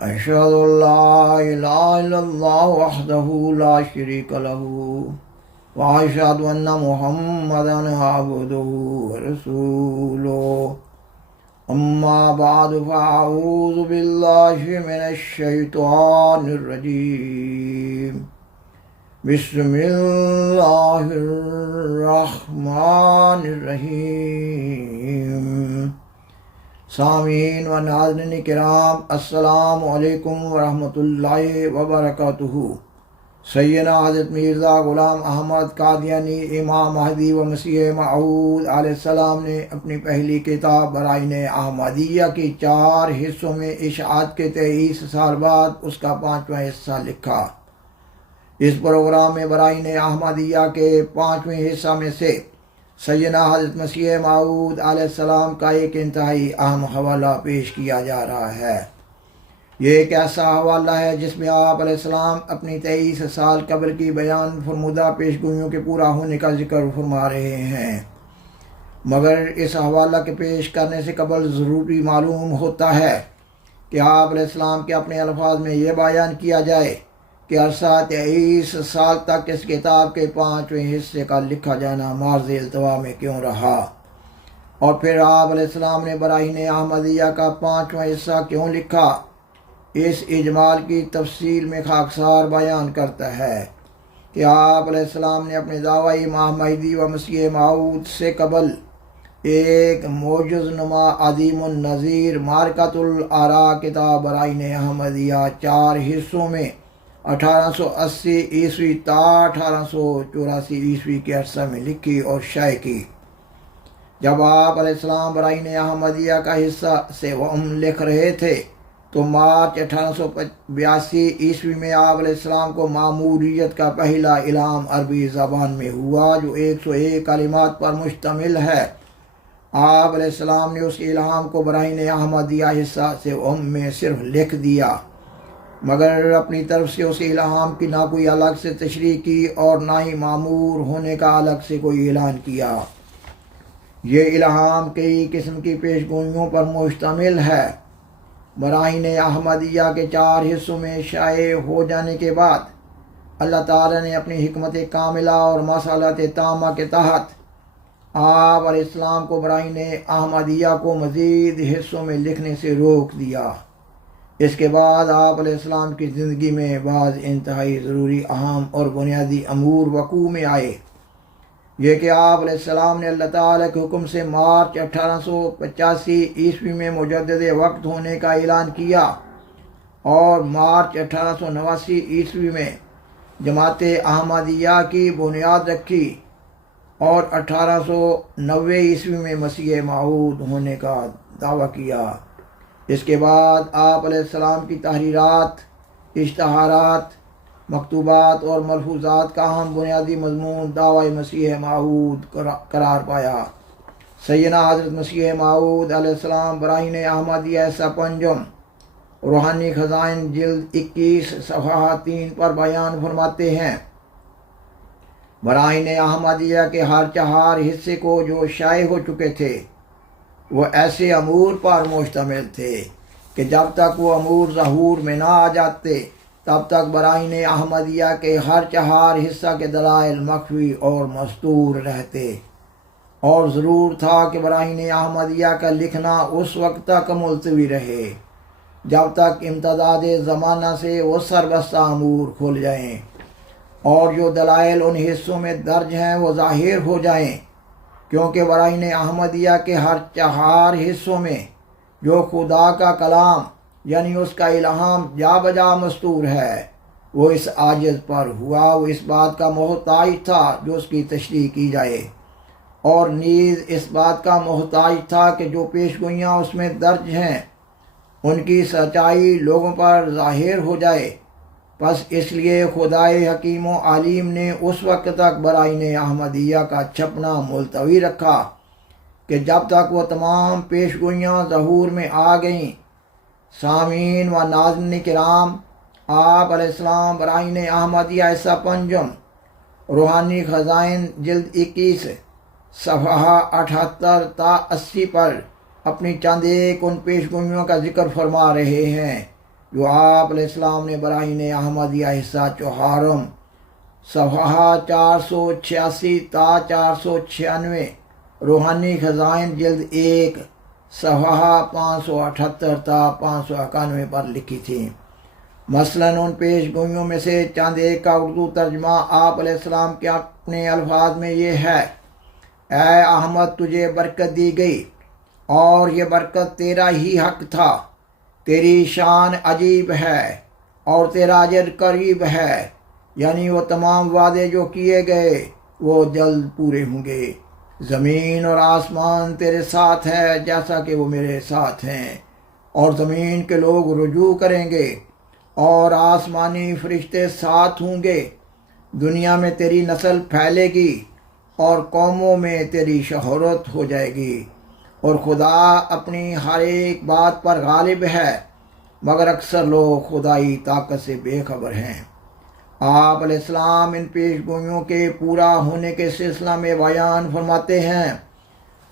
أشهد أن لا إله إلا الله وحده لا شريك له وأشهد أن محمدا عبده ورسوله أما بعد فأعوذ بالله من الشيطان الرجيم بسم الله الرحمن الرحیم۔ سامعین و ناظرین کرام، السلام علیکم ورحمۃ اللہ وبرکاتہ۔ سیدنا حضرت مرزا غلام احمد قادیانی امام مہدی و مسیح موعود علیہ السلام نے اپنی پہلی کتاب برائن احمدیہ کی 4 حصوں میں اشاعت کے 23 سال بعد اس کا 5واں حصہ لکھا۔ اس پروگرام میں برائن احمدیہ کے 5ویں حصہ میں سے سیدنا حضرت مسیح موعود علیہ السلام کا ایک انتہائی اہم حوالہ پیش کیا جا رہا ہے۔ یہ ایک ایسا حوالہ ہے جس میں آپ علیہ السلام اپنی 23 سال قبل کی بیان فرمودہ پیشگوئیوں کے پورا ہونے کا ذکر فرما رہے ہیں، مگر اس حوالہ کے پیش کرنے سے قبل ضروری معلوم ہوتا ہے کہ آپ علیہ السلام کے اپنے الفاظ میں یہ بیان کیا جائے کہ عرصہ 23 سال تک اس کتاب کے 5ویں حصے کا لکھا جانا مارز التوا میں کیوں رہا، اور پھر آپ علیہ السلام نے برائن احمدیہ کا 5واں حصہ کیوں لکھا۔ اس اجمال کی تفصیل میں خاکسار بیان کرتا ہے کہ آپ علیہ السلام نے اپنے دعوی امام مہدی و مسیح موعود سے قبل ایک معجز نما عظیم النظیر معرکۃ الآراء کتاب برائن احمدیہ 4 حصوں میں 1880 عیسوی تا 1884 عیسوی کے عرصہ میں لکھی اور شائع کی۔ جب آپ علیہ السلام برائن احمدیہ کا حصہ سے لکھ رہے تھے تو مارچ 1882 عیسوی میں آپ علیہ السلام کو ماموریت کا پہلا اعلام عربی زبان میں ہوا جو 101 کلمات پر مشتمل ہے۔ آپ علیہ السلام نے اس اعلام کو برائن احمدیہ حصہ سے میں صرف لکھ دیا، مگر اپنی طرف سے اس اعلام کی نہ کوئی الگ سے تشریح کی اور نہ ہی مامور ہونے کا الگ سے کوئی اعلان کیا۔ یہ اعلام کئی قسم کی پیشگوئیوں پر مشتمل ہے۔ برائن احمدیہ کے 4 حصوں میں شائع ہو جانے کے بعد اللہ تعالیٰ نے اپنی حکمت کاملہ اور مصالحت تامہ کے تحت آپ علیہ السلام کو برائن احمدیہ کو مزید حصوں میں لکھنے سے روک دیا۔ اس کے بعد آپ علیہ السلام کی زندگی میں بعض انتہائی ضروری اہم اور بنیادی امور وقوع میں آئے۔ یہ کہ آپ علیہ السلام نے اللہ تعالیٰ کے حکم سے مارچ 1885 عیسوی میں مجدد وقت ہونے کا اعلان کیا اور مارچ 1889 عیسوی میں جماعت احمدیہ کی بنیاد رکھی اور 1890 عیسوی میں مسیح موعود ہونے کا دعویٰ کیا۔ اس کے بعد آپ علیہ السلام کی تحریرات، اشتہارات، مکتوبات اور ملفوظات کا اہم بنیادی مضمون دعوی مسیح موعود قرار پایا۔ سیدنا حضرت مسیح موعود علیہ السلام برائن احمدیہ حصہ 5 روحانی خزائن جلد 21 صفحہ 3 پر بیان فرماتے ہیں، برائن احمدیہ کے ہر 4 حصے کو جو شائع ہو چکے تھے وہ ایسے امور پر مشتمل تھے کہ جب تک وہ امور ظہور میں نہ آ جاتے تب تک برائن احمدیہ کے ہر 4 حصہ کے دلائل مخفی اور مستور رہتے، اور ضرور تھا کہ برائن احمدیہ کا لکھنا اس وقت تک ملتوی رہے جب تک امتداد زمانہ سے وہ سربستہ امور کھل جائیں اور جو دلائل ان حصوں میں درج ہیں وہ ظاہر ہو جائیں، کیونکہ برائن احمدیہ کے ہر 4 حصوں میں جو خدا کا کلام یعنی اس کا الہام جا بجا مستور ہے وہ اس عاجز پر ہوا، وہ اس بات کا محتاج تھا جو اس کی تشریح کی جائے، اور نیز اس بات کا محتاج تھا کہ جو پیشگوئیاں اس میں درج ہیں ان کی سچائی لوگوں پر ظاہر ہو جائے۔ پس اس لیے خدائے حکیم و علیم نے اس وقت تک برائن احمدیہ کا چھپنا ملتوی رکھا کہ جب تک وہ تمام پیشگوئیاں ظہور میں آ گئیں۔ سامعین و ناظرین کرام، آپ علیہ السلام برائن احمدیہ حصہ 5 روحانی خزائن جلد 21 صفحہ 78 تا 80 پر اپنی چند ایک ان پیشگوئیوں کا ذکر فرما رہے ہیں جو آپ علیہ السلام نے براہین احمدیہ حصہ چہارم صفحہ 486 تا 496، روحانی خزائن جلد 1 صفحہ 578 تا 591 پر لکھی تھی۔ مثلاً ان پیش گوئیوں میں سے چند ایک کا اردو ترجمہ آپ علیہ السلام کے اپنے الفاظ میں یہ ہے: اے احمد، تجھے برکت دی گئی اور یہ برکت تیرا ہی حق تھا۔ تیری شان عجیب ہے اور تیرا اجر قریب ہے، یعنی وہ تمام وعدے جو کیے گئے وہ جلد پورے ہوں گے۔ زمین اور آسمان تیرے ساتھ ہے جیسا کہ وہ میرے ساتھ ہیں، اور زمین کے لوگ رجوع کریں گے اور آسمانی فرشتے ساتھ ہوں گے۔ دنیا میں تیری نسل پھیلے گی اور قوموں میں تیری شہرت ہو جائے گی، اور خدا اپنی ہر ایک بات پر غالب ہے، مگر اکثر لوگ خدائی طاقت سے بے خبر ہیں۔ آپ علیہ السلام ان پیش گوئیوں کے پورا ہونے کے سلسلہ میں بیان فرماتے ہیں: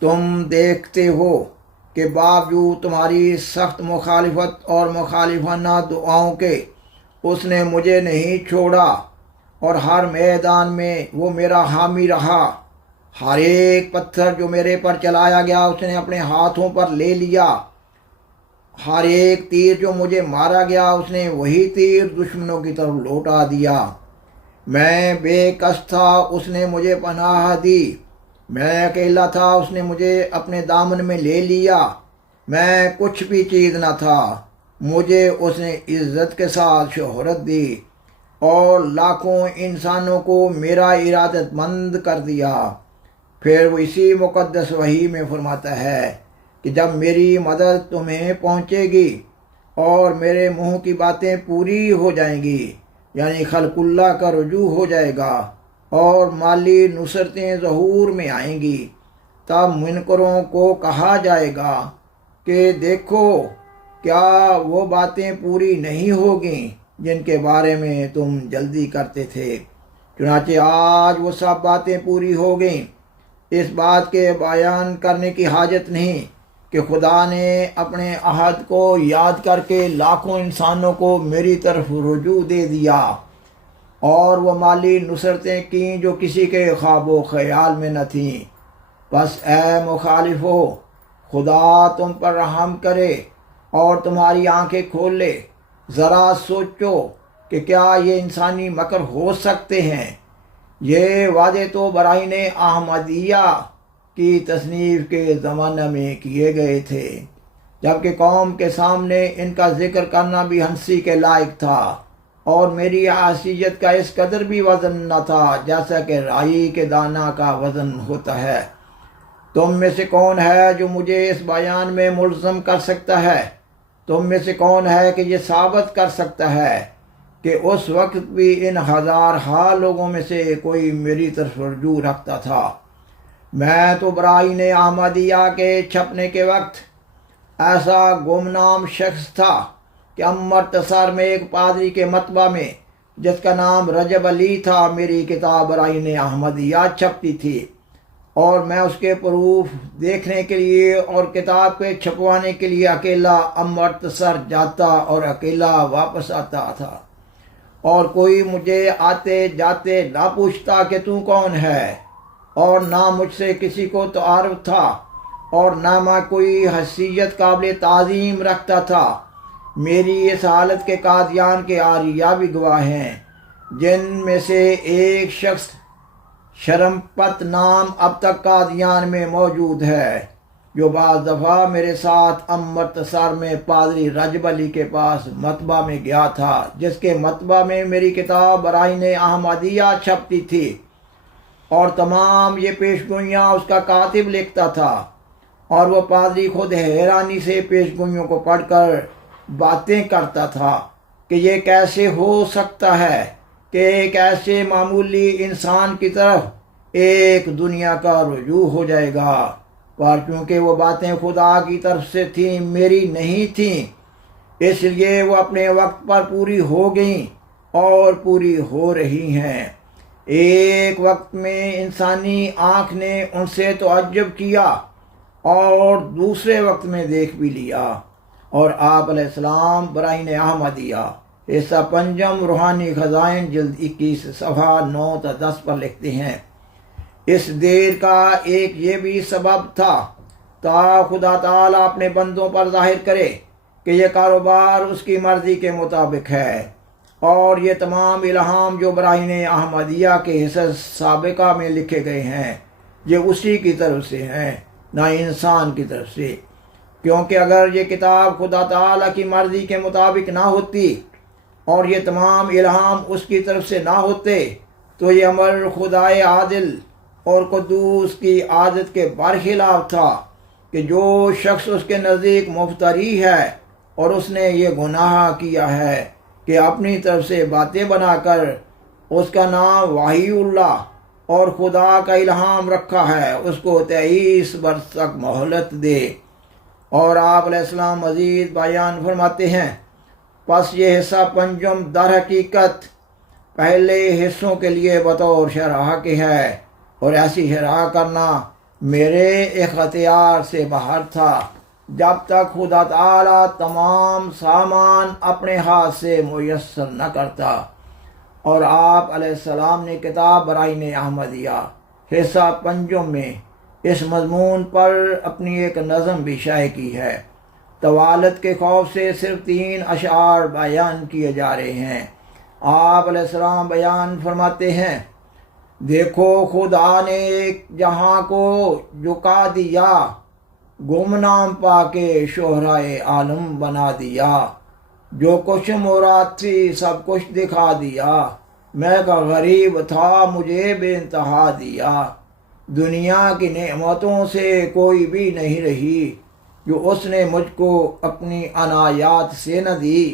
تم دیکھتے ہو کہ باوجود تمہاری سخت مخالفت اور مخالفانہ دعاؤں کے اس نے مجھے نہیں چھوڑا، اور ہر میدان میں وہ میرا حامی رہا۔ ہر ایک پتھر جو میرے پر چلایا گیا اس نے اپنے ہاتھوں پر لے لیا۔ ہر ایک تیر جو مجھے مارا گیا اس نے وہی تیر دشمنوں کی طرف لوٹا دیا۔ میں بے کس تھا، اس نے مجھے پناہ دی۔ میں اکیلا تھا، اس نے مجھے اپنے دامن میں لے لیا۔ میں کچھ بھی چیز نہ تھا، مجھے اس نے عزت کے ساتھ شہرت دی، اور لاکھوں انسانوں کو میرا ارادت مند کر دیا۔ پھر وہ اسی مقدس وحی میں فرماتا ہے کہ جب میری مدد تمہیں پہنچے گی اور میرے منہ کی باتیں پوری ہو جائیں گی، یعنی خلق اللہ کا رجوع ہو جائے گا اور مالی نصرتیں ظہور میں آئیں گی، تب منکروں کو کہا جائے گا کہ دیکھو کیا وہ باتیں پوری نہیں ہوگیں جن کے بارے میں تم جلدی کرتے تھے۔ چنانچہ آج وہ سب باتیں پوری ہو گئیں۔ اس بات کے بیان کرنے کی حاجت نہیں کہ خدا نے اپنے عہد کو یاد کر کے لاکھوں انسانوں کو میری طرف رجوع دے دیا، اور وہ مالی نصرتیں کیں جو کسی کے خواب و خیال میں نہ تھیں۔ بس اے مخالفو، خدا تم پر رحم کرے اور تمہاری آنکھیں کھول لے۔ ذرا سوچو کہ کیا یہ انسانی مکر ہو سکتے ہیں؟ یہ وعدے تو براہین احمدیہ کی تصنیف کے زمانہ میں کیے گئے تھے، جبکہ قوم کے سامنے ان کا ذکر کرنا بھی ہنسی کے لائق تھا، اور میری حیثیت کا اس قدر بھی وزن نہ تھا جیسا کہ رائی کے دانہ کا وزن ہوتا ہے۔ تم میں سے کون ہے جو مجھے اس بیان میں ملزم کر سکتا ہے؟ تم میں سے کون ہے کہ یہ ثابت کر سکتا ہے کہ اس وقت بھی ان ہزارہا لوگوں میں سے کوئی میری طرف رجوع رکھتا تھا؟ میں تو براہین احمدیہ کے چھپنے کے وقت ایسا گمنام شخص تھا کہ امرتسر میں ایک پادری کے مطبع میں، جس کا نام رجب علی تھا، میری کتاب براہین احمدیہ چھپتی تھی، اور میں اس کے پروف دیکھنے کے لیے اور کتاب کے چھپوانے کے لیے اکیلا امرتسر جاتا اور اکیلا واپس آتا تھا، اور کوئی مجھے آتے جاتے نہ پوچھتا کہ تو کون ہے، اور نہ مجھ سے کسی کو تعارف تھا، اور نہ میں کوئی حیثیت قابل تعظیم رکھتا تھا۔ میری اس حالت کے قادیان کے آریہ بھی گواہ ہیں، جن میں سے ایک شخص شرمپت نام اب تک قادیان میں موجود ہے، جو بعض دفعہ میرے ساتھ امرتسر میں پادری رجب علی کے پاس مطبع میں گیا تھا، جس کے مطبع میں میری کتاب براہین احمدیہ چھپتی تھی، اور تمام یہ پیشگوئیاں اس کا کاتب لکھتا تھا، اور وہ پادری خود حیرانی سے پیشگوئیوں کو پڑھ کر باتیں کرتا تھا کہ یہ کیسے ہو سکتا ہے کہ ایک ایسے معمولی انسان کی طرف ایک دنیا کا رجوع ہو جائے گا، پر چونکہ وہ باتیں خدا کی طرف سے تھیں، میری نہیں تھیں، اس لیے وہ اپنے وقت پر پوری ہو گئیں اور پوری ہو رہی ہیں۔ ایک وقت میں انسانی آنکھ نے ان سے تعجب کیا، اور دوسرے وقت میں دیکھ بھی لیا، اور آپ علیہ السلام براہین احمدیہ حصہ پنجم روحانی خزائن جلد 21 صفحہ 9 تا 10 پر لکھتے ہیں، اس دیر کا ایک یہ بھی سبب تھا تا خدا تعالیٰ اپنے بندوں پر ظاہر کرے کہ یہ کاروبار اس کی مرضی کے مطابق ہے، اور یہ تمام الہام جو براہین احمدیہ کے حصص سابقہ میں لکھے گئے ہیں یہ اسی کی طرف سے ہیں، نہ انسان کی طرف سے، کیونکہ اگر یہ کتاب خدا تعالیٰ کی مرضی کے مطابق نہ ہوتی اور یہ تمام الہام اس کی طرف سے نہ ہوتے تو یہ امر خدائے عادل اور قدوس کی عادت کے برخلاف تھا کہ جو شخص اس کے نزدیک مفتری ہے اور اس نے یہ گناہ کیا ہے کہ اپنی طرف سے باتیں بنا کر اس کا نام وحی اللہ اور خدا کا الہام رکھا ہے، اس کو 23 برس تک مہلت دے۔ اور آپ علیہ السلام مزید بیان فرماتے ہیں، پس یہ حصہ پنجم در حقیقت پہلے حصوں کے لیے بطور شرح کے ہے، اور ایسی شرح کرنا میرے اختیار سے باہر تھا جب تک خدا تعالیٰ تمام سامان اپنے ہاتھ سے میسر نہ کرتا۔ اور آپ علیہ السلام نے کتاب براہین احمدیہ حصہ پنجم میں اس مضمون پر اپنی ایک نظم بھی شائع کی ہے۔ طوالت کے خوف سے صرف 3 اشعار بیان کیے جا رہے ہیں۔ آپ علیہ السلام بیان فرماتے ہیں، دیکھو خدا نے جہاں کو جھکا دیا، گمنام پا کے شہرائے عالم بنا دیا، جو کچھ مراد تھی سب کچھ دکھا دیا، میں کا غریب تھا مجھے بے انتہا دیا، دنیا کی نعمتوں سے کوئی بھی نہیں رہی جو اس نے مجھ کو اپنی عنایات سے نہ دی۔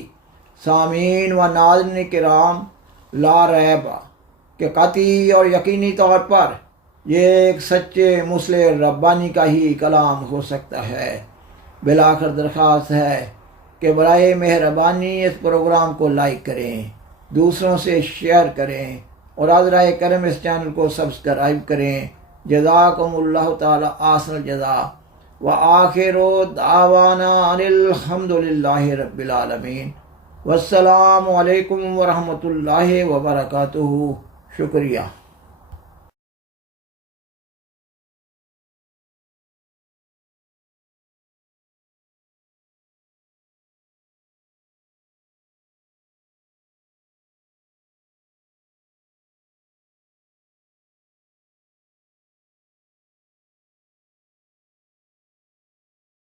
سامعین و ناظرین کرام، لا ریب کہ قطعی اور یقینی طور پر یہ ایک سچے مصلح ربانی کا ہی کلام ہو سکتا ہے۔ بالآخر درخواست ہے کہ برائے مہربانی اس پروگرام کو لائک کریں، دوسروں سے شیئر کریں، اور حضرہ کرم اس چینل کو سبسکرائب کریں۔ جزاکم اللہ تعالی احسن الجزاء، وآخر دعوانا ان الحمد للہ رب العالمین، والسلام علیکم ورحمۃ اللہ وبرکاتہ۔ شکریہ۔